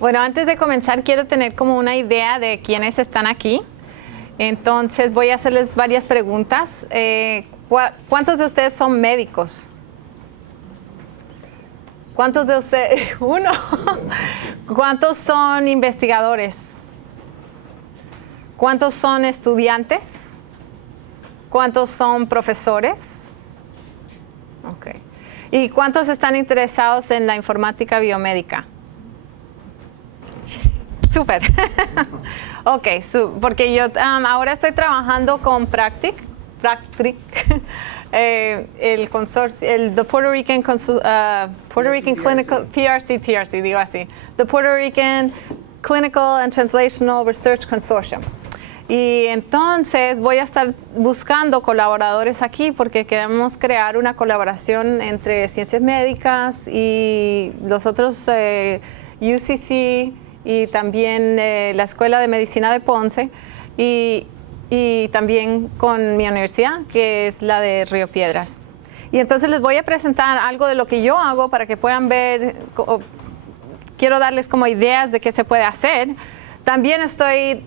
Bueno, antes de comenzar quiero tener como una idea de quiénes están aquí. Entonces voy a hacerles varias preguntas. ¿Cuántos de ustedes son médicos? ¿Cuántos de ustedes? Uno. ¿Cuántos son investigadores? ¿Cuántos son estudiantes? ¿Cuántos son profesores? Okay. ¿Y cuántos están interesados en la informática biomédica? Súper. Ok, porque yo ahora estoy trabajando con Practic, el consorcio, the Puerto Rican Clinical, TRC, digo así, the Puerto Rican Clinical and Translational Research Consortium. Y entonces voy a estar buscando colaboradores aquí porque queremos crear una colaboración entre ciencias médicas y los otros UCC y también la Escuela de Medicina de Ponce y también con mi universidad, que es la de Río Piedras. Y entonces les voy a presentar algo de lo que yo hago para que puedan ver, quiero darles como ideas de qué se puede hacer. También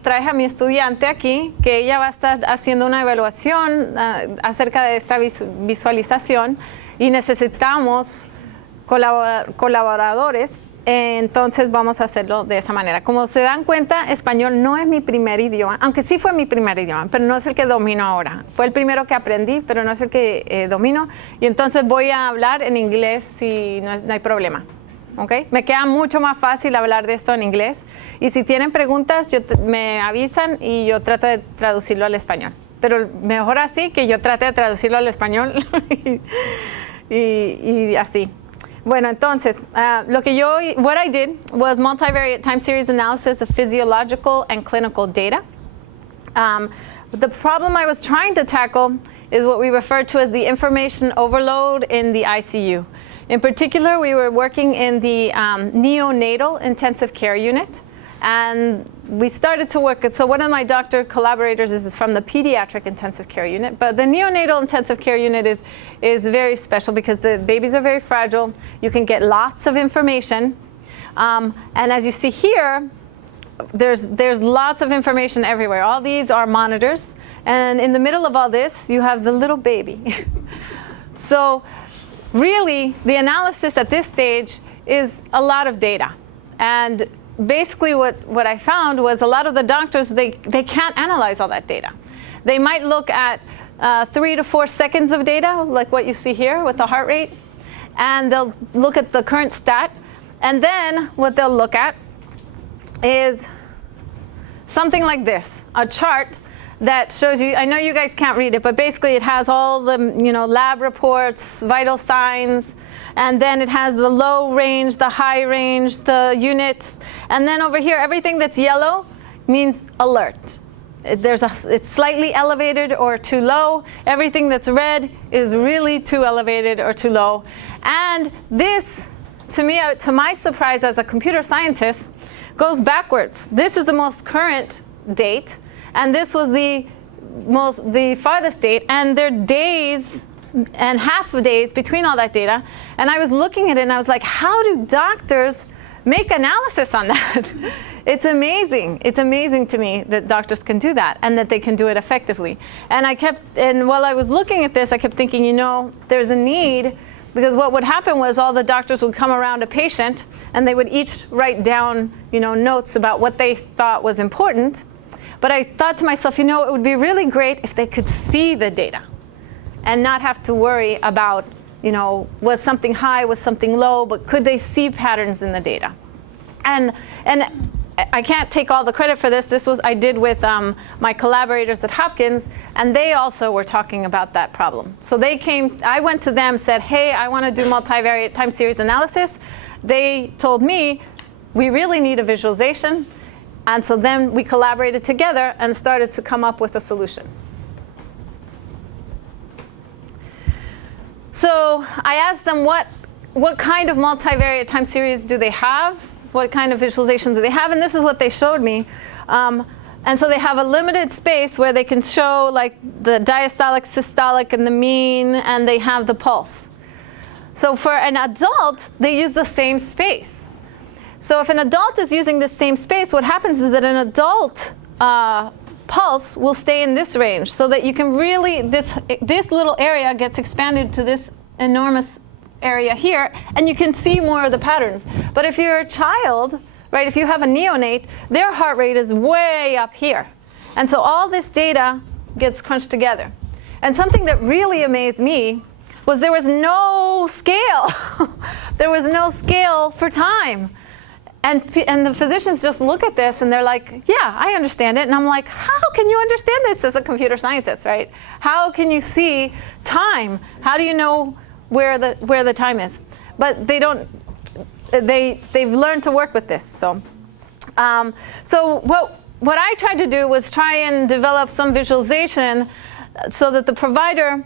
traje a mi estudiante aquí, que ella va a estar haciendo una evaluación acerca de esta visualización y necesitamos colaboradores, entonces vamos a hacerlo de esa manera. Como se dan cuenta, español no es mi primer idioma, aunque sí fue mi primer idioma, pero no es el que domino ahora. Fue el primero que aprendí, pero no es el que domino, y entonces voy a hablar en inglés si no hay problema. Okay. Me queda mucho más fácil hablar de esto en inglés y si tienen preguntas me avisan y yo trato de traducirlo al español, pero mejor así que yo trate de traducirlo al español y así. Bueno, entonces, what I did was multivariate time series analysis of physiological and clinical data. The problem I was trying to tackle is what we refer to as the information overload in the ICU. In particular, we were working in the neonatal intensive care unit, and we started to work. So one of my doctor collaborators is from the pediatric intensive care unit, but the neonatal intensive care unit is very special because the babies are very fragile. You can get lots of information, and as you see here, there's lots of information everywhere. All these are monitors, and in the middle of all this, you have the little baby. So really, the analysis at this stage is a lot of data. And basically what I found was a lot of the doctors, they can't analyze all that data. They might look at 3 to 4 seconds of data, like what you see here with the heart rate, and they'll look at the current stat. And then what they'll look at is something like this, a chart that shows you, I know you guys can't read it, but basically it has all the lab reports, vital signs, and then it has the low range, the high range, the unit, and then over here, everything that's yellow means alert. It's slightly elevated or too low. Everything that's red is really too elevated or too low. And this, to me, to my surprise as a computer scientist, goes backwards. This is the most current date, and this was the farthest date, and there are days and half of days between all that data. And I was looking at it and I was like, how do doctors make analysis on that? It's amazing. It's amazing to me that doctors can do that and that they can do it effectively. And while I was looking at this, I kept thinking, there's a need, because what would happen was all the doctors would come around a patient and they would each write down, notes about what they thought was important. But I thought to myself, it would be really great if they could see the data and not have to worry about, was something high, was something low, but could they see patterns in the data? And I can't take all the credit for this. This was I did with my collaborators at Hopkins, and they also were talking about that problem. So I went to them, said, hey, I want to do multivariate time series analysis. They told me, we really need a visualization. And so then we collaborated together and started to come up with a solution. So I asked them what kind of multivariate time series do they have? What kind of visualization do they have? And this is what they showed me. And so they have a limited space where they can show like the diastolic, systolic, and the mean, and they have the pulse. So for an adult, they use the same space. So if an adult is using this same space, what happens is that an adult pulse will stay in this range, so that you can really, this little area gets expanded to this enormous area here, and you can see more of the patterns. But if you're a child, right, if you have a neonate, their heart rate is way up here. And so all this data gets crunched together. And something that really amazed me was there was no scale. There was no scale for time. And the physicians just look at this and they're like, yeah, I understand it. And I'm like, how can you understand this as a computer scientist, right? How can you see time? How do you know where the time is? But they don't, they've learned to work with this. So what I tried to do was try and develop some visualization so that the provider,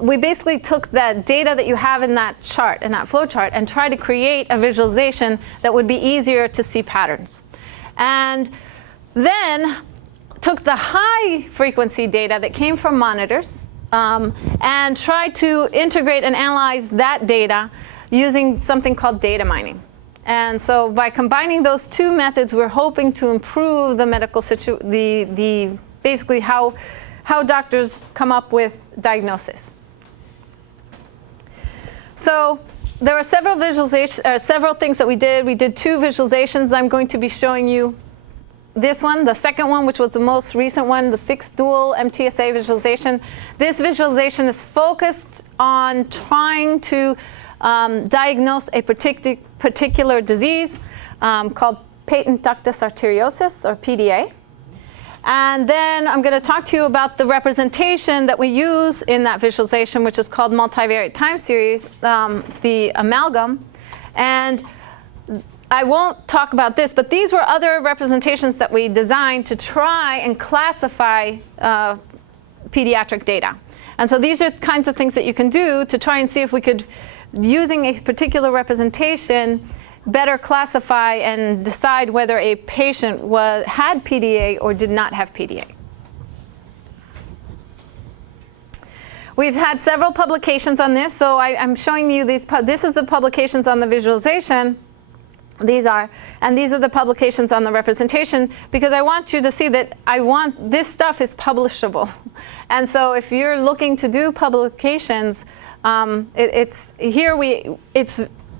we basically took that data that you have in that chart, in that flow chart, and tried to create a visualization that would be easier to see patterns. And then took the high frequency data that came from monitors and tried to integrate and analyze that data using something called data mining. And so by combining those two methods, we're hoping to improve the medical basically how doctors come up with diagnosis. So there were several several things that we did. We did 2 visualizations. I'm going to be showing you this one, the second one, which was the most recent one, the fixed dual MTSA visualization. This visualization is focused on trying to diagnose a particular disease called patent ductus arteriosus, or PDA. And then I'm going to talk to you about the representation that we use in that visualization, which is called multivariate time series, the amalgam. And I won't talk about this, but these were other representations that we designed to try and classify pediatric data. And so these are kinds of things that you can do to try and see if we could, using a particular representation, better classify and decide whether a patient had PDA or did not have PDA. We've had several publications on this, so I'm showing you these. This is the publications on the visualization. These are the publications on the representation, because I want you to see that this stuff is publishable. And so if you're looking to do publications,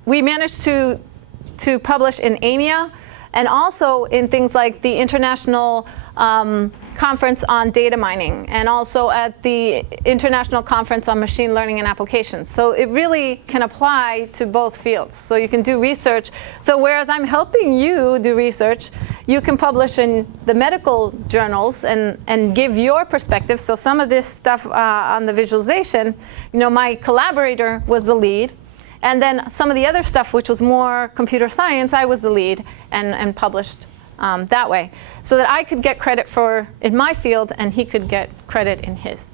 we managed to publish in AMIA, and also in things like the International Conference on Data Mining, and also at the International Conference on Machine Learning and Applications. So it really can apply to both fields. So you can do research. So whereas I'm helping you do research, you can publish in the medical journals and give your perspective. So some of this stuff on the visualization, my collaborator was the lead. And then some of the other stuff, which was more computer science, I was the lead and published that way, so that I could get credit for in my field and he could get credit in his.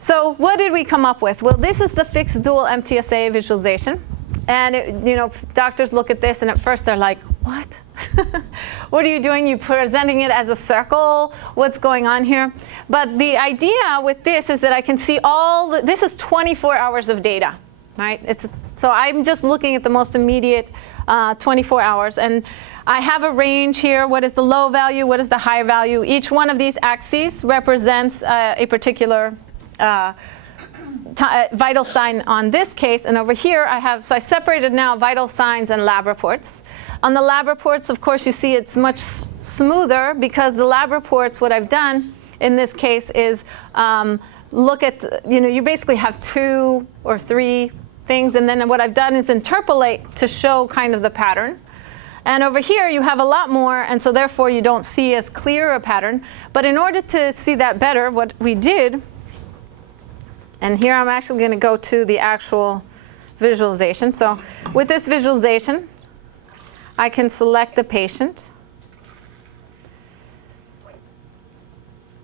So what did we come up with? Well, this is the fixed dual MTSA visualization. And doctors look at this and at first they're like, what? What are you doing? You presenting it as a circle? What's going on here? But the idea with this is that I can see this is 24 hours of data, right? So I'm just looking at the most immediate 24 hours. And I have a range here. What is the low value? What is the high value? Each one of these axes represents a particular vital sign on this case. And over here I separated now vital signs and lab reports. On the lab reports, of course, you see it's much smoother, because the lab reports, what I've done in this case is look at, you basically have 2 or 3 things, and then what I've done is interpolate to show kind of the pattern. And over here you have a lot more, and so therefore you don't see as clear a pattern. But in order to see that better, what we did, and here I'm actually going to go to the actual visualization. So with this visualization, I can select a patient.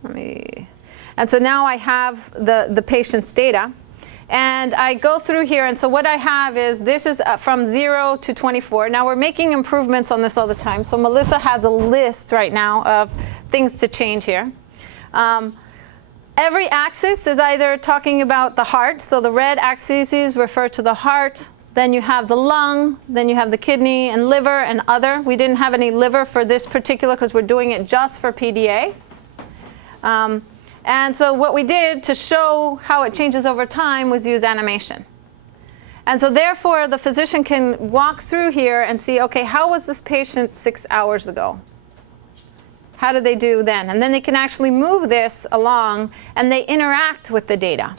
And so now I have the patient's data. And I go through here, and so what I have is, this is from 0 to 24. Now we're making improvements on this all the time. So Melissa has a list right now of things to change here. Every axis is either talking about the heart. So the red axes refer to the heart. then you have the lung, then you have the kidney and liver and other. We didn't have any liver for this particular because we're doing it just for PDA. And so what we did to show how it changes over time was use animation. And so therefore, the physician can walk through here and see, okay, how was this patient 6 hours ago? How did they do then? And then they can actually move this along, and they interact with the data.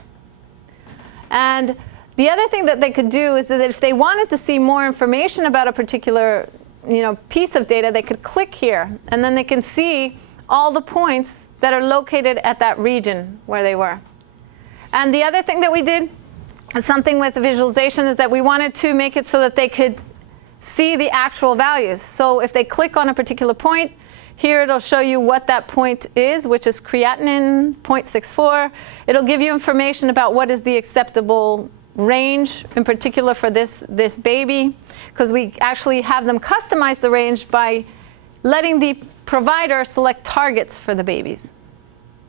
And the other thing that they could do is that if they wanted to see more information about a particular piece of data, they could click here, and then they can see all the points that are located at that region where they were. And the other thing that we did, something with the visualization, is that we wanted to make it so that they could see the actual values. So if they click on a particular point, here it'll show you what that point is, which is creatinine 0.64. It'll give you information about what is the acceptable range, in particular for this baby, because we actually have them customize the range by letting the provider select targets for the babies.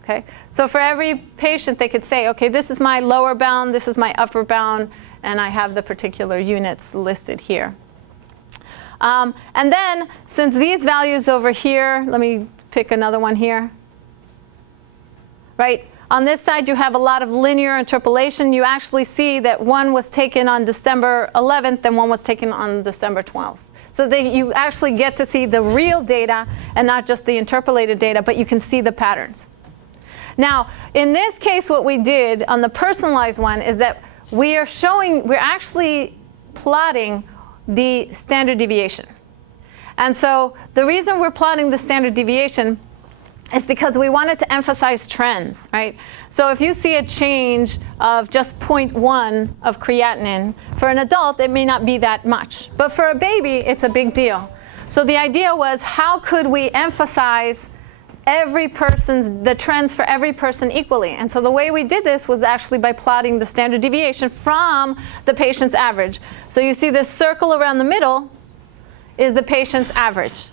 Okay? So for every patient, they could say, okay, this is my lower bound, this is my upper bound, and I have the particular units listed here. And then, since these values over here, let me pick another one here. Right? On this side, you have a lot of linear interpolation. You actually see that one was taken on December 11th and one was taken on December 12th. So you actually get to see the real data and not just the interpolated data, but you can see the patterns. Now, in this case, what we did on the personalized one is that we're actually plotting the standard deviation. And so the reason we're plotting the standard deviation is because we wanted to emphasize trends, right? So if you see a change of just 0.1 of creatinine, for an adult, it may not be that much. But for a baby, it's a big deal. So the idea was, how could we emphasize the trends for every person equally? And so the way we did this was actually by plotting the standard deviation from the patient's average. So you see this circle around the middle is the patient's average.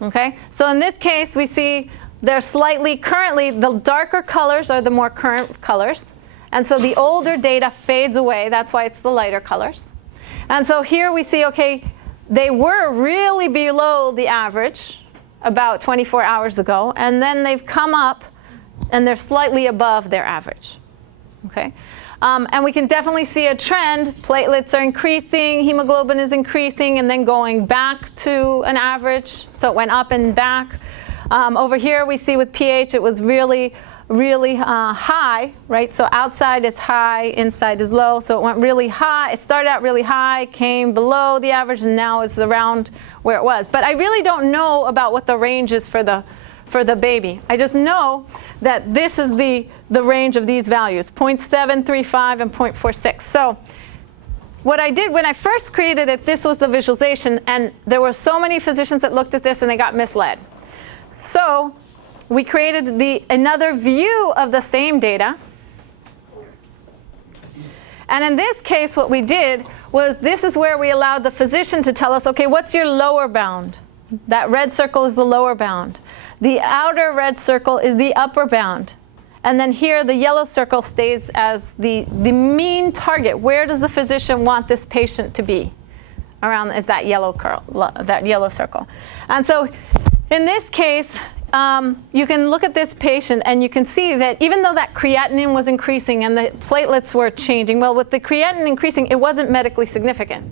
Okay? So in this case, we see they're currently, the darker colors are the more current colors. And so the older data fades away. That's why it's the lighter colors. And so here we see, okay, they were really below the average about 24 hours ago, and then they've come up and they're slightly above their average. Okay? And we can definitely see a trend. Platelets are increasing, hemoglobin is increasing, and then going back to an average. So it went up and back. Over here we see with pH it was really high, right? So outside is high, inside is low. So it went really high. It started out really high, came below the average, and now is around where it was. But I really don't know about what the range is for the baby. I just know that this is the range of these values, 0.735 and 0.46. So what I did when I first created it, this was the visualization, and there were so many physicians that looked at this and they got misled. So we created another view of the same data. And in this case, what we did was, this is where we allowed the physician to tell us, okay, what's your lower bound? That red circle is the lower bound. The outer red circle is the upper bound. And then here, the yellow circle stays as the mean target. Where does the physician want this patient to be? Around is that yellow circle. And so in this case, you can look at this patient and you can see that even though that creatinine was increasing and the platelets were changing, well, with the creatinine increasing, it wasn't medically significant,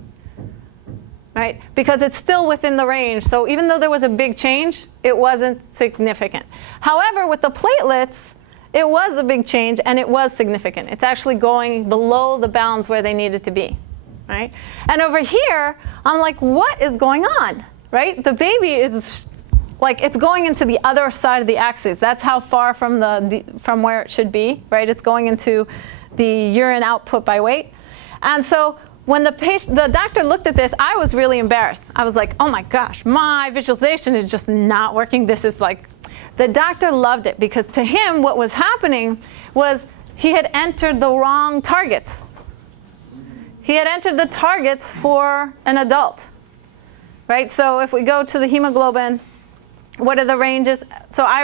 right? Because it's still within the range. So even though there was a big change, it wasn't significant. However, with the platelets, it was a big change and it was significant. It's actually going below the bounds where they needed to be, right? And over here, I'm like, what is going on, right? The baby is like, it's going into the other side of the axis. That's how far from where it should be, right? It's going into the urine output by weight. And so when the doctor looked at this, I was really embarrassed. I was like, oh my gosh, my visualization is just not working. This is like, the doctor loved it because to him, what was happening was he had entered the wrong targets. He had entered the targets for an adult, right? So if we go to the hemoglobin, what are the ranges? So I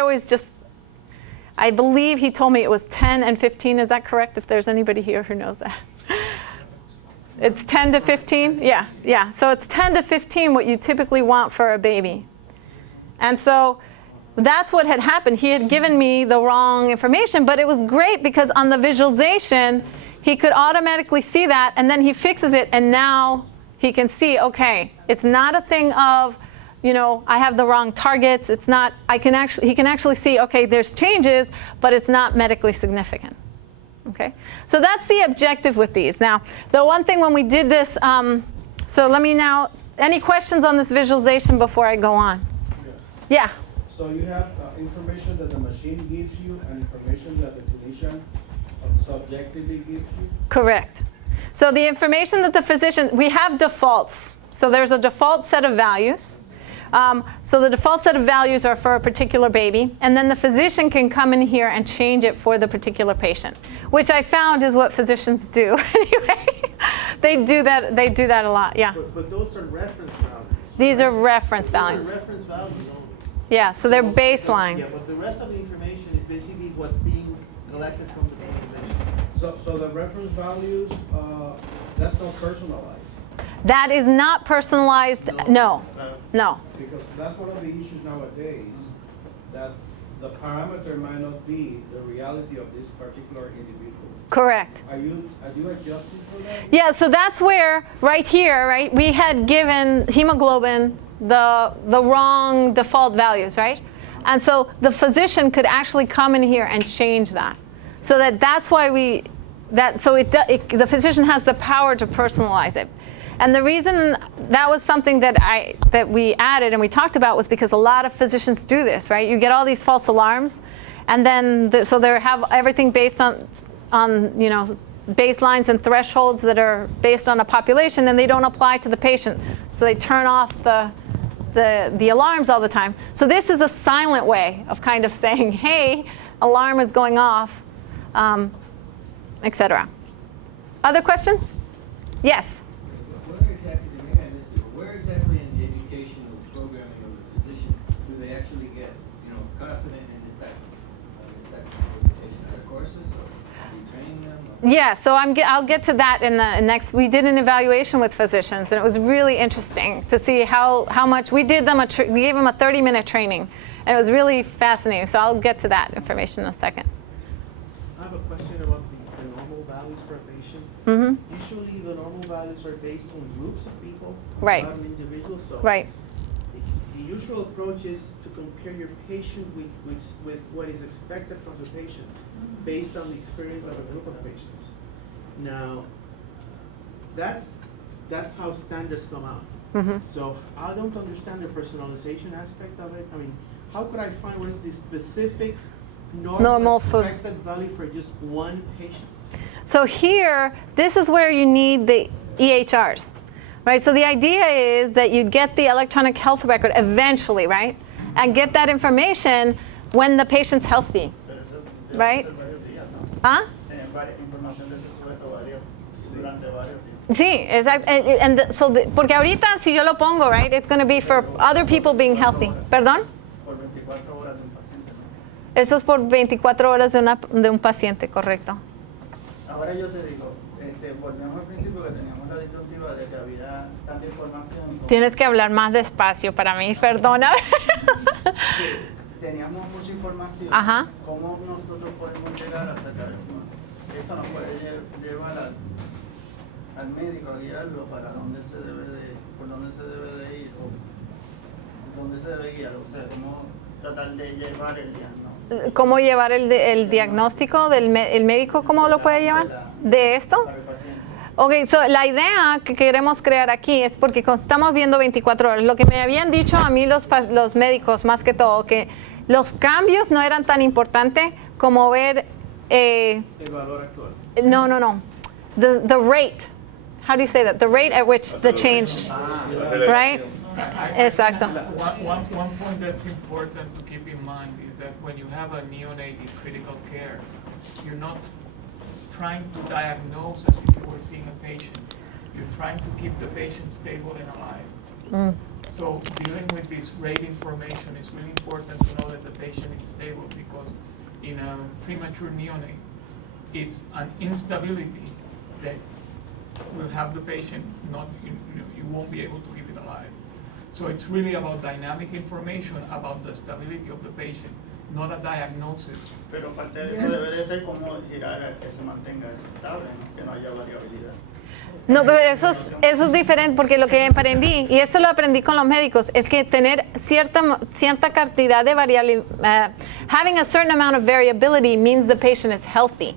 believe he told me it was 10 and 15. Is that correct? If there's anybody here who knows that. It's 10 to 15? Yeah. So it's 10 to 15 what you typically want for a baby. And so that's what had happened. He had given me the wrong information, but it was great because on the visualization, he could automatically see that, and then he fixes it, and now he can see, okay, it's not a thing of, I have the wrong targets. It's not, he can actually see, okay, there's changes, but it's not medically significant. Okay, so that's the objective with these. Now, the one thing when we did this, so let me now, any questions on this visualization before I go on? Yeah. So you have information that the machine gives you and information that the clinician subjectively gives you? Correct. So the information that the physician, we have defaults. So there's a default set of values. So the default set of values are for a particular baby, and then the physician can come in here and change it for the particular patient, which I found is what physicians do. Anyway, they do that a lot, yeah. But those are reference values. These are reference values. Those are reference values only. Yeah, so they're baselines. Yeah, but the rest of the information is basically what's being collected from the population. So the reference values, that's not personalized. That is not personalized, no. Because that's one of the issues nowadays, that the parameter might not be the reality of this particular individual. Correct. Are you adjusting for that? Yeah, so that's where, right here, right, we had given hemoglobin the wrong default values, right? And so the physician could actually come in here and change that. So that's why the physician has the power to personalize it. And the reason that was something that we added and we talked about was because a lot of physicians do this, right? You get all these false alarms, and then so they have everything based on baselines and thresholds that are based on a population, and they don't apply to the patient. So they turn off the alarms all the time. So this is a silent way of kind of saying, hey, alarm is going off, etc. Other questions? Yes. Where exactly in the educational programming of the physician do they actually get, confident in this type of education? Are there courses, or are you training them? Yeah, so I'll get to that in the next. We did an evaluation with physicians, and it was really interesting to see how much we did them. We gave them a 30-minute training, and it was really fascinating. So I'll get to that information in a second. I have a question about the normal values for a patient. Mm-hmm. Usually the normal values are based on groups of people, Right. not on individuals. So Right. the usual approach is to compare your patient with what is expected from the patient based on the experience of a group of patients. Now, that's how standards come out. Mm-hmm. So I don't understand the personalization aspect of it. I mean, how could I find what is the specific normal expected value for just one patient? So here, this is where you need the EHRs, right? So the idea is that you get the electronic health record eventually, right? And get that information when the patient's healthy, right? ¿Ah? Sí, exacto. And so, porque ahorita si yo lo pongo, right, it's going to be for other people being healthy. ¿Perdón? Eso es por 24 horas de un paciente, correcto. Ahora yo te digo, volvemos al principio que teníamos la disyuntiva de que había tanta información. Tienes que hablar más despacio para mí, perdona. Teníamos mucha información. Ajá. ¿Cómo nosotros podemos llegar a sacar esto? Nos puede llevar al médico a guiarlo para dónde se debe por dónde se debe de ir o dónde se debe guiar, o sea, cómo tratar de llevar el diagnóstico. ¿Cómo llevar el diagnóstico del el médico? ¿Cómo lo puede llevar? ¿De esto? Ok, so la idea que queremos crear aquí es porque estamos viendo 24 horas. Lo que me habían dicho a mí los médicos, más que todo, que los cambios no eran tan importantes como ver... El valor actual. No. The rate. How do you say that? The rate at which the change, right? Exacto. One point that's important to keep in mind is that when you have a neonate in critical care, you're not trying to diagnose as if you were seeing a patient. You're trying to keep the patient stable and alive. So dealing with this rate information is really important to know that the patient is stable, because in a premature neonate, it's an instability that will have the patient not, you won't be able to keep it alive. So it's really about dynamic information about the stability of the patient, not a diagnosis. Pero parte de eso debe de ser como girar a que se mantenga estable, ¿no? Que no haya variabilidad. No, pero eso es diferente porque lo que aprendí, y esto lo aprendí con los médicos, es que tener cierta cantidad de variabilidad, having a certain amount of variability means the patient is healthy.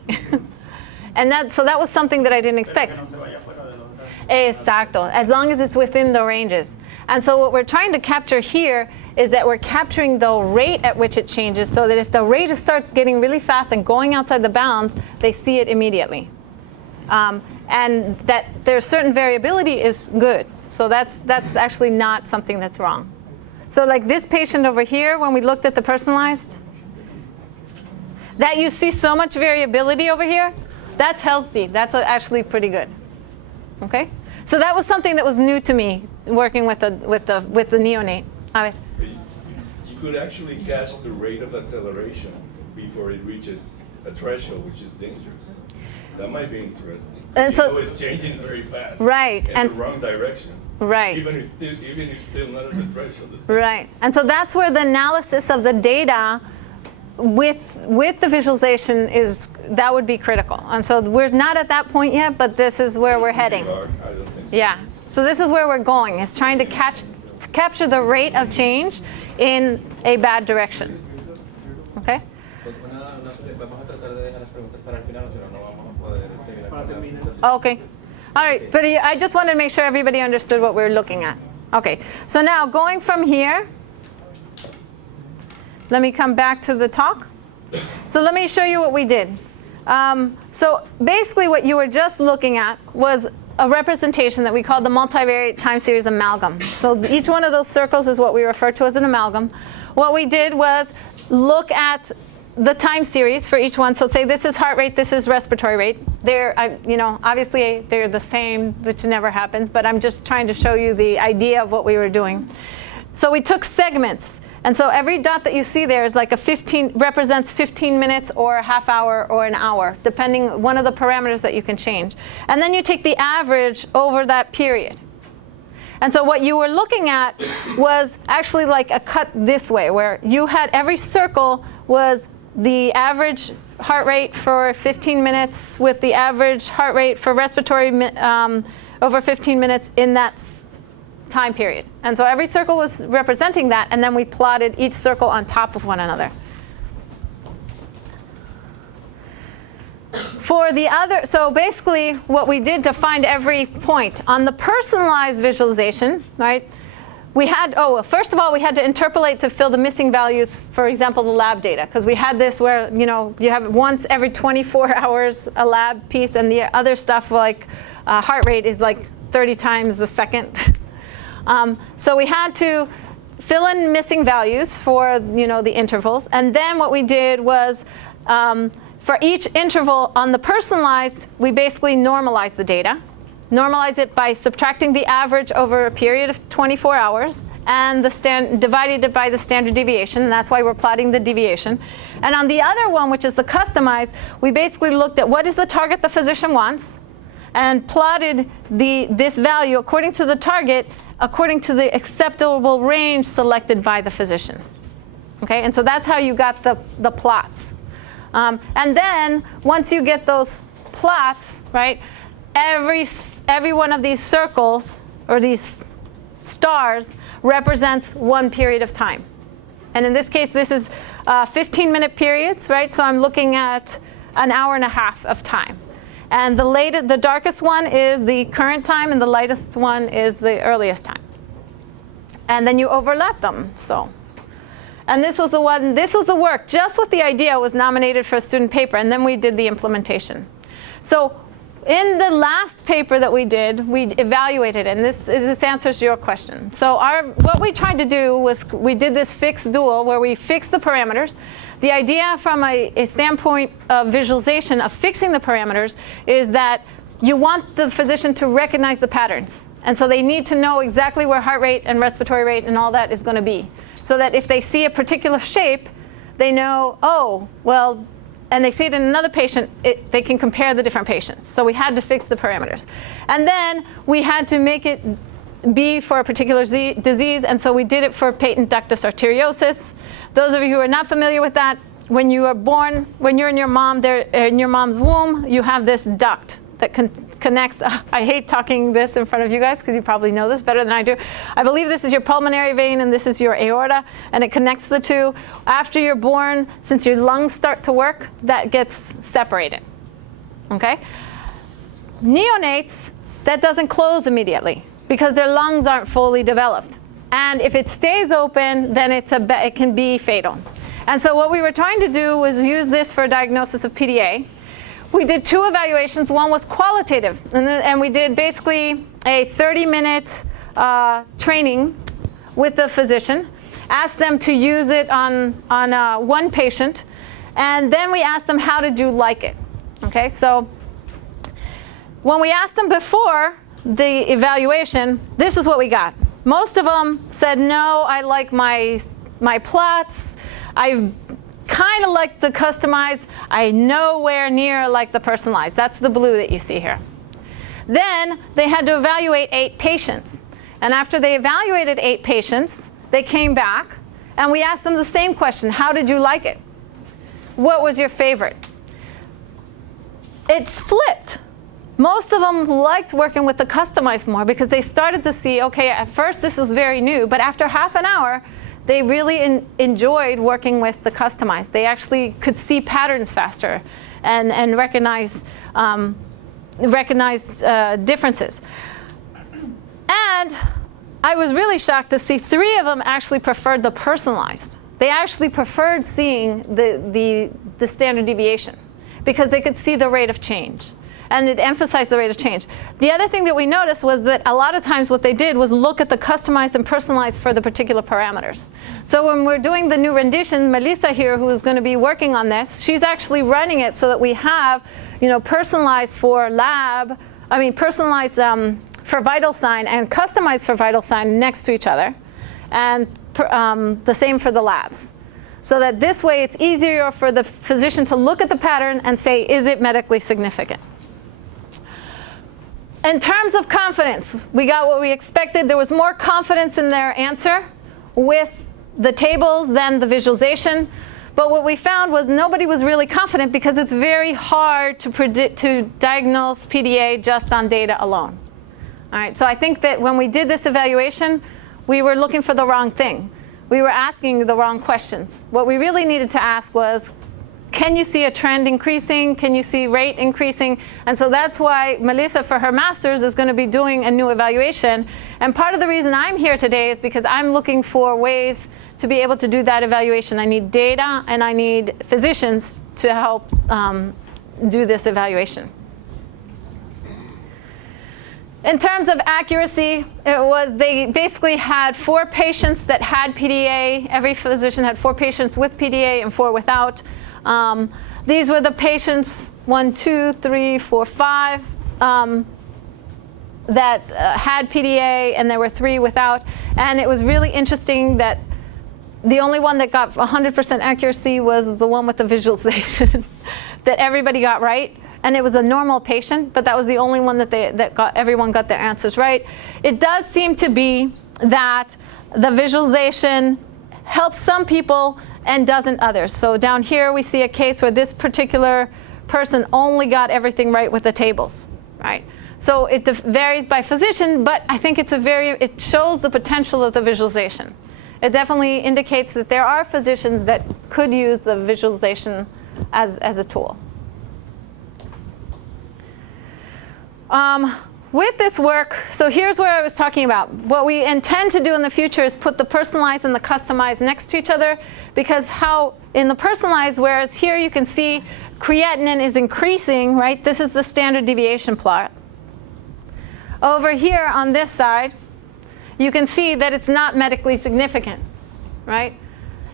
And so that was something that I didn't expect. Que no se vaya fuera de los rangos. Exacto, as long as it's within the ranges. And so what we're trying to capture here is that we're capturing the rate at which it changes so that if the rate starts getting really fast and going outside the bounds, they see it immediately. And that there's certain variability is good. So that's actually not something that's wrong. So like this patient over here, when we looked at the personalized, that you see so much variability over here, that's healthy. That's actually pretty good. Okay? So that was something that was new to me working with the neonate. You could actually catch the rate of acceleration before it reaches a threshold, which is dangerous. That might be interesting. And so it's changing very fast. Right, In and the wrong direction. right. Even if it's still not at the threshold. It's Right. And so that's where the analysis of the data with the visualization that would be critical. And so we're not at that point yet, but this is where we're heading. I don't think so. Yeah. So this is where we're going, is trying to capture the rate of change in a bad direction. Okay? Vamos a tratar de dejar las preguntas para el final, o si no, no vamos a poder terminar Para con la terminar. presentación. Okay. All right. But I just wanted to make sure everybody understood what we're looking at. Okay. So now going from here, let me come back to the talk. So let me show you what we did. So basically what you were just looking at was a representation that we called the multivariate time series amalgam. So each one of those circles is what we refer to as an amalgam. What we did was look at the time series for each one. So say this is heart rate, this is respiratory rate. Obviously they're the same, which never happens, but I'm just trying to show you the idea of what we were doing. So we took segments. And so every dot that you see there is like represents 15 minutes or a half hour or an hour, depending one of the parameters that you can change. And then you take the average over that period. And so what you were looking at was actually like a cut this way, where you had every circle was the average heart rate for 15 minutes with the average heart rate for respiratory over 15 minutes in that time period. And so every circle was representing that, and then we plotted each circle on top of one another. For the other, so basically what we did to find every point on the personalized visualization, right? We had, first of all, we had to interpolate to fill the missing values, for example, the lab data, because we had this where, you have once every 24 hours a lab piece, and the other stuff like heart rate is like 30 times a second. So we had to fill in missing values for the intervals, and then what we did was for each interval on the personalized, we basically normalized the data. Normalize it by subtracting the average over a period of 24 hours and divided it by the standard deviation, and that's why we're plotting the deviation. And on the other one, which is the customized, we basically looked at what is the target the physician wants and plotted this value according to the target, according to the acceptable range selected by the physician. Okay, and so that's how you got the plots. And then once you get those plots, right, every one of these circles or these stars represents one period of time. And in this case, this is 15-minute periods, right? So I'm looking at an hour and a half of time. And the darkest one is the current time, and the lightest one is the earliest time. And then you overlap them. And this was the work, just with the idea, was nominated for a student paper, and then we did the implementation. So in the last paper that we did, we evaluated it, and this answers your question. So what we tried to do was we did this fixed dual where we fixed the parameters. The idea from a standpoint of visualization of fixing the parameters is that you want the physician to recognize the patterns. And so they need to know exactly where heart rate and respiratory rate and all that is going to be. So that if they see a particular shape, they know, oh, well, and they see it in another patient, they can compare the different patients. So we had to fix the parameters. And then we had to make it be for a particular disease, and so we did it for patent ductus arteriosus. Those of you who are not familiar with that, when you are born, when you're in your mom's womb, you have this duct that connects. I hate talking this in front of you guys because you probably know this better than I do. I believe this is your pulmonary vein and this is your aorta, and it connects the two. After you're born, since your lungs start to work, that gets separated. Okay? Neonates, that doesn't close immediately because their lungs aren't fully developed. And if it stays open, then it can be fatal. And so what we were trying to do was use this for a diagnosis of PDA. We did 2 evaluations. One was qualitative, and we did basically a 30-minute training with the physician, asked them to use it on one patient, and then we asked them how did you like it. Okay, so when we asked them before the evaluation, this is what we got. Most of them said, no, I like my plots. I kind of like the customized. I nowhere near like the personalized. That's the blue that you see here. Then they had to evaluate 8 patients. And after they evaluated 8 patients, they came back and we asked them the same question. How did you like it? What was your favorite? It's flipped. Most of them liked working with the customized more because they started to see, okay, at first this was very new, but after half an hour, they really enjoyed working with the customized. They actually could see patterns faster and recognize differences. And I was really shocked to see 3 of them actually preferred the personalized. They actually preferred seeing the standard deviation because they could see the rate of change. And it emphasized the rate of change. The other thing that we noticed was that a lot of times what they did was look at the customized and personalized for the particular parameters. So when we're doing the new rendition, Melissa here, who is going to be working on this, she's actually running it so that we have, personalized for lab, personalized for vital sign and customized for vital sign next to each other, and the same for the labs. So that this way it's easier for the physician to look at the pattern and say, is it medically significant? In terms of confidence, we got what we expected. There was more confidence in their answer with the tables than the visualization. But what we found was nobody was really confident because it's very hard to diagnose PDA just on data alone. All right, so I think that when we did this evaluation, we were looking for the wrong thing. We were asking the wrong questions. What we really needed to ask was, can you see a trend increasing? Can you see rate increasing? And so that's why Melissa, for her master's, is going to be doing a new evaluation. And part of the reason I'm here today is because I'm looking for ways to be able to do that evaluation. I need data, and I need physicians to help do this evaluation. In terms of accuracy, they basically had 4 patients that had PDA. Every physician had 4 patients with PDA and 4 without. These were the patients 1, 2, 3, 4, 5 that had PDA, and there were 3 without. And it was really interesting that the only one that got 100% accuracy was the one with the visualization that everybody got right. And it was a normal patient, but that was the only one that everyone got their answers right. It does seem to be that the visualization helps some people and doesn't others. So down here we see a case where this particular person only got everything right with the tables, right? So it varies by physician, but I think it shows the potential of the visualization. It definitely indicates that there are physicians that could use the visualization as a tool. With this work, so here's where I was talking about. What we intend to do in the future is put the personalized and the customized next to each other, because how in the personalized, whereas here you can see creatinine is increasing, right? This is the standard deviation plot. Over here on this side, you can see that it's not medically significant, right?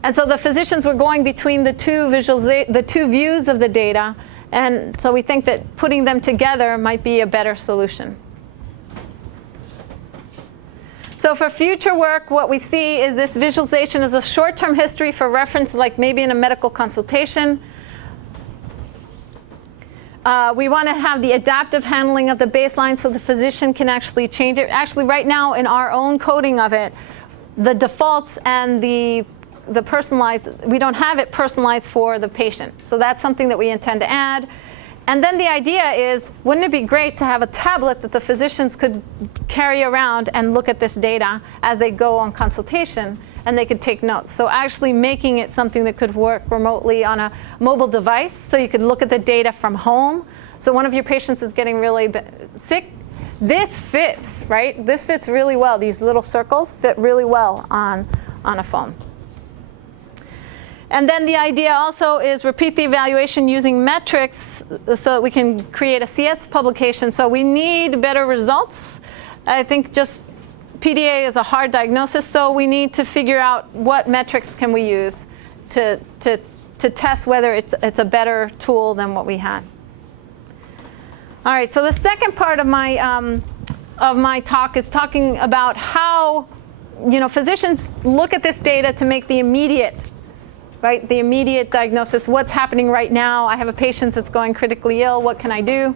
And so the physicians were going between the two views of the data, and so we think that putting them together might be a better solution. So for future work, what we see is this visualization is a short-term history for reference, like maybe in a medical consultation. We want to have the adaptive handling of the baseline so the physician can actually change it. Actually, right now in our own coding of it, the defaults and the personalized, we don't have it personalized for the patient. So that's something that we intend to add. And then the idea is, wouldn't it be great to have a tablet that the physicians could carry around and look at this data as they go on consultation, and they could take notes. So actually making it something that could work remotely on a mobile device, so you could look at the data from home. So one of your patients is getting really sick. This fits, right? This fits really well. These little circles fit really well on a phone. And then the idea also is repeat the evaluation using metrics so that we can create a CS publication. So we need better results. I think just PDA is a hard diagnosis, so we need to figure out what metrics can we use to test whether it's a better tool than what we had. All right, so the second part of my talk is talking about how, physicians look at this data to make the immediate diagnosis. What's happening right now? I have a patient that's going critically ill. What can I do?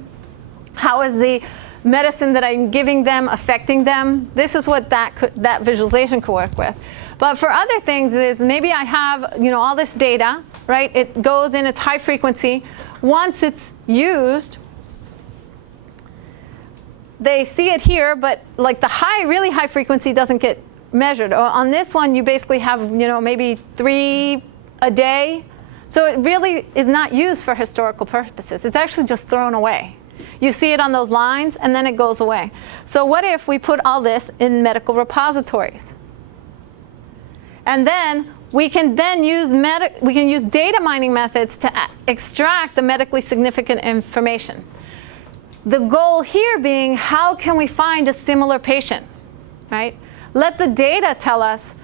How is the medicine that I'm giving them affecting them? This is what that visualization could work with. But for other things is maybe I have all this data, right? It goes in, it's high frequency. Once it's used, they see it here, but like the really high frequency doesn't get measured. On this one, you basically have maybe 3 a day. So it really is not used for historical purposes. It's actually just thrown away. You see it on those lines, and then it goes away. So what if we put all this in medical repositories? And then we can use data mining methods to extract the medically significant information. The goal here being, how can we find a similar patient, right? Let the data tell us,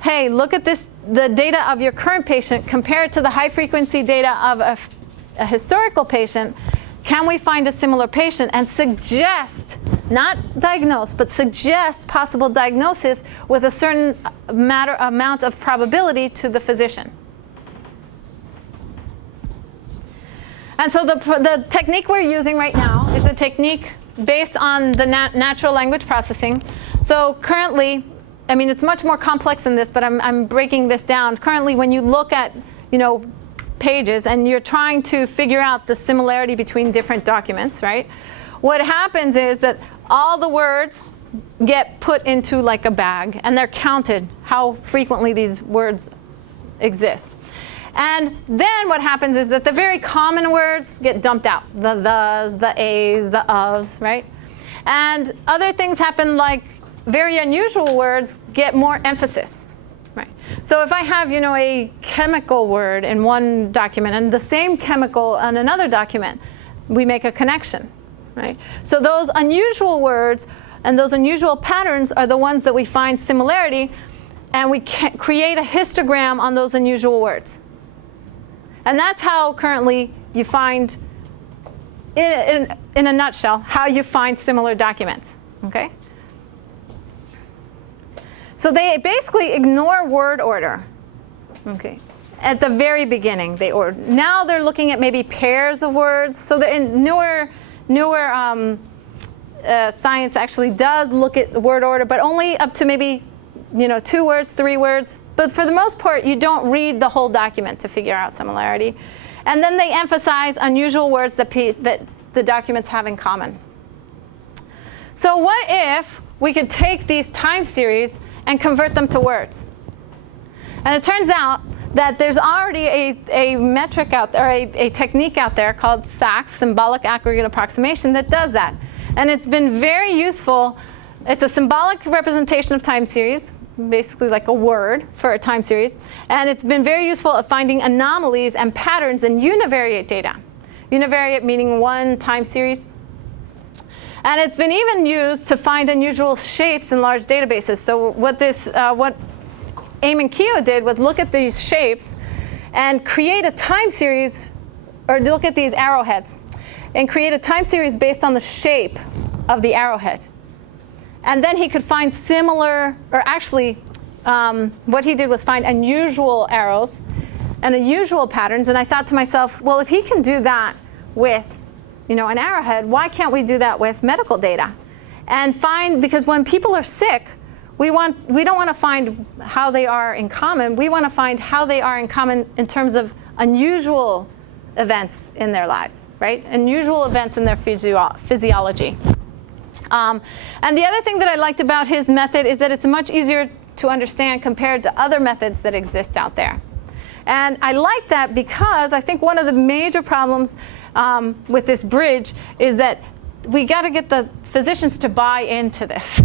hey, look at this, the data of your current patient compared to the high frequency data of a historical patient. Can we find a similar patient and suggest, not diagnose, but suggest possible diagnosis with a certain amount of probability to the physician? And so the technique we're using right now is a technique based on the natural language processing. So currently, I mean, it's much more complex than this, but I'm breaking this down. Currently, when you look at, pages and you're trying to figure out the similarity between different documents, right? What happens is that all the words get put into like a bag, and they're counted how frequently these words exist. And then what happens is that the very common words get dumped out. The thes, the a's, the ofs, right? And other things happen, like very unusual words get more emphasis. Right. So if I have, a chemical word in one document and the same chemical on another document, we make a connection, right? So those unusual words and those unusual patterns are the ones that we find similarity, and we create a histogram on those unusual words. And that's how currently you find, in a nutshell, how you find similar documents, okay? So they basically ignore word order, okay? At the very beginning, they order. Now they're looking at maybe pairs of words. So the newer science actually does look at the word order, but only up to maybe 2 words, 3 words. But for the most part, you don't read the whole document to figure out similarity. And then they emphasize unusual words that the documents have in common. So what if we could take these time series and convert them to words? And it turns out that there's already a metric out there, or a technique out there called SAX, Symbolic Aggregate Approximation, that does that. And it's been very useful. It's a symbolic representation of time series, basically like a word for a time series. And it's been very useful at finding anomalies and patterns in univariate data. Univariate meaning one time series. And it's been even used to find unusual shapes in large databases. So what Aim and Keo did was look at these shapes and create a time series, or look at these arrowheads, and create a time series based on the shape of the arrowhead. And then he could find similar, or actually, what he did was find unusual arrows and unusual patterns. And I thought to myself, well, if he can do that with an arrowhead, why can't we do that with medical data? And because when people are sick, we don't want to find how they are in common. We want to find how they are in common in terms of unusual events in their lives, right? Unusual events in their physiology. And the other thing that I liked about his method is that it's much easier to understand compared to other methods that exist out there. And I like that because I think one of the major problems with this bridge is that we got to get the physicians to buy into this.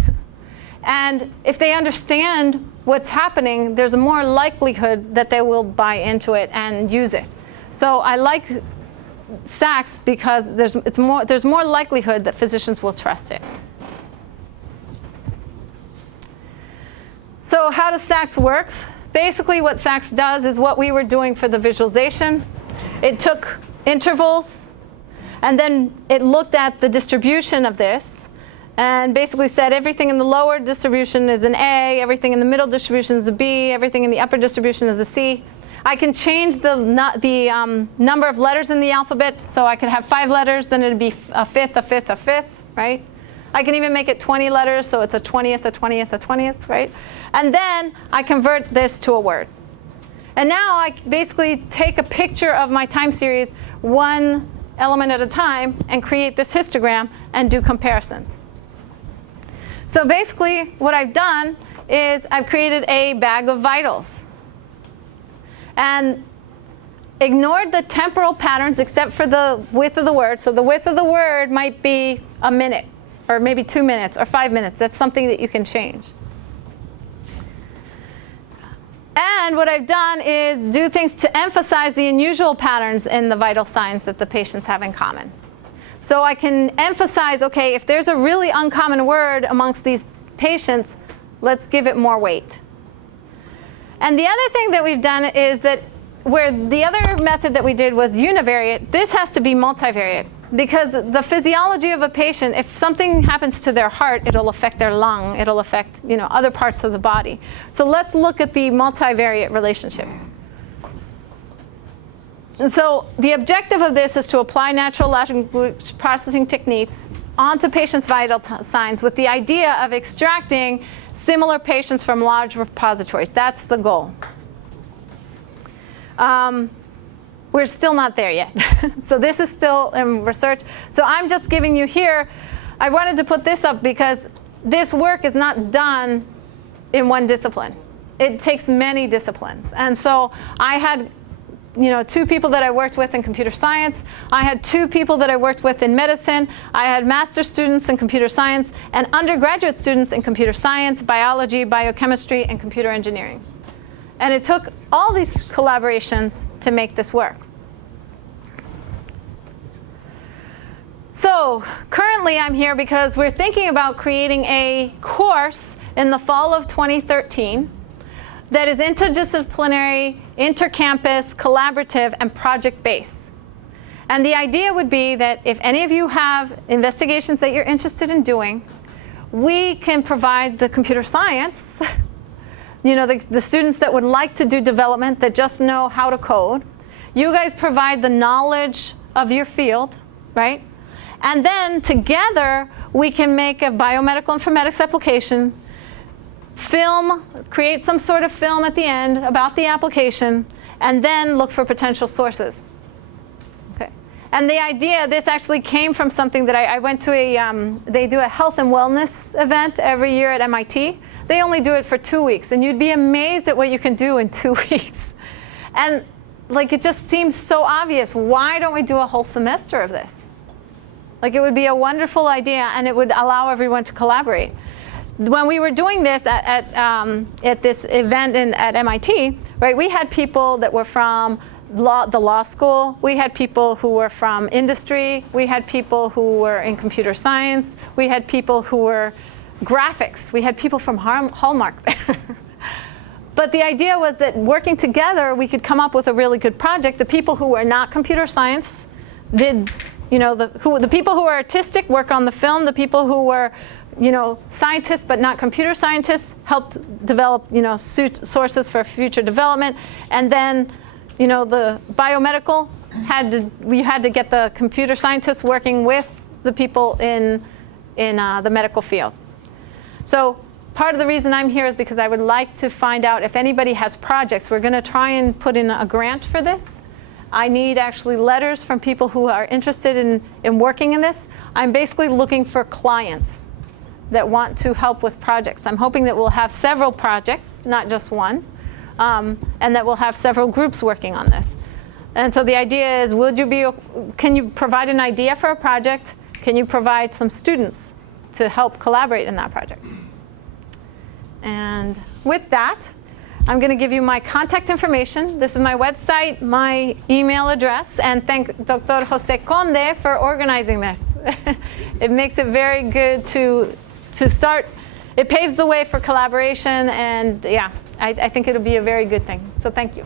And if they understand what's happening, there's a more likelihood that they will buy into it and use it. So I like SACS because there's more likelihood that physicians will trust it. So how does SACS work? Basically what SACS does is what we were doing for the visualization. It took intervals, and then it looked at the distribution of this, and basically said everything in the lower distribution is an A, everything in the middle distribution is a B, everything in the upper distribution is a C. I can change the number of letters in the alphabet, so I could have 5 letters, then it'd be a fifth, a fifth, a fifth, right? I can even make it 20 letters, so it's a 20th, a 20th, a 20th, right? And then I convert this to a word. And now I basically take a picture of my time series, one element at a time, and create this histogram and do comparisons. So basically what I've done is I've created a bag of vitals and ignored the temporal patterns except for the width of the word. So the width of the word might be a minute, or maybe 2 minutes, or 5 minutes. That's something that you can change. And what I've done is do things to emphasize the unusual patterns in the vital signs that the patients have in common. So I can emphasize, okay, if there's a really uncommon word amongst these patients, let's give it more weight. And the other thing that we've done is that where the other method that we did was univariate, this has to be multivariate. Because the physiology of a patient, if something happens to their heart, it'll affect their lung, it'll affect other parts of the body. So let's look at the multivariate relationships. And so the objective of this is to apply natural language processing techniques onto patients' vital signs with the idea of extracting similar patients from large repositories. That's the goal. We're still not there yet. So this is still in research. So I'm just giving you here, I wanted to put this up because this work is not done in one discipline. It takes many disciplines. And so I had 2 people that I worked with in computer science. I had 2 people that I worked with in medicine. I had master's students in computer science and undergraduate students in computer science, biology, biochemistry, and computer engineering. And it took all these collaborations to make this work. So currently I'm here because we're thinking about creating a course in the fall of 2013 that is interdisciplinary, intercampus, collaborative, and project-based. And the idea would be that if any of you have investigations that you're interested in doing, we can provide the computer science, the students that would like to do development that just know how to code. You guys provide the knowledge of your field, right? And then together, we can make a biomedical informatics application, create some sort of film at the end about the application, and then look for potential sources. Okay. And the idea, this actually came from something that I went to they do a health and wellness event every year at MIT. They only do it for 2 weeks, and you'd be amazed at what you can do in 2 weeks. And it just seems so obvious. Why don't we do a whole semester of this? It would be a wonderful idea, and it would allow everyone to collaborate. When we were doing this at this event at MIT, right, we had people that were from the law school. We had people who were from industry. We had people who were in computer science. We had people who were graphics. We had people from Hallmark. But the idea was that working together, we could come up with a really good project. The people who were not computer science did, the people who were artistic work on the film. The people who were, scientists but not computer scientists helped develop, sources for future development. And then, the biomedical we had to get the computer scientists working with the people in the medical field. So part of the reason I'm here is because I would like to find out if anybody has projects. We're going to try and put in a grant for this. I need actually letters from people who are interested in working in this. I'm basically looking for clients that want to help with projects. I'm hoping that we'll have several projects, not just one, and that we'll have several groups working on this. And so the idea is, can you provide an idea for a project? Can you provide some students to help collaborate in that project? And with that, I'm going to give you my contact information. This is my website, my email address, and thank Dr. Jose Conde for organizing this. It makes it very good to start. It paves the way for collaboration, and yeah, I think it'll be a very good thing. So thank you.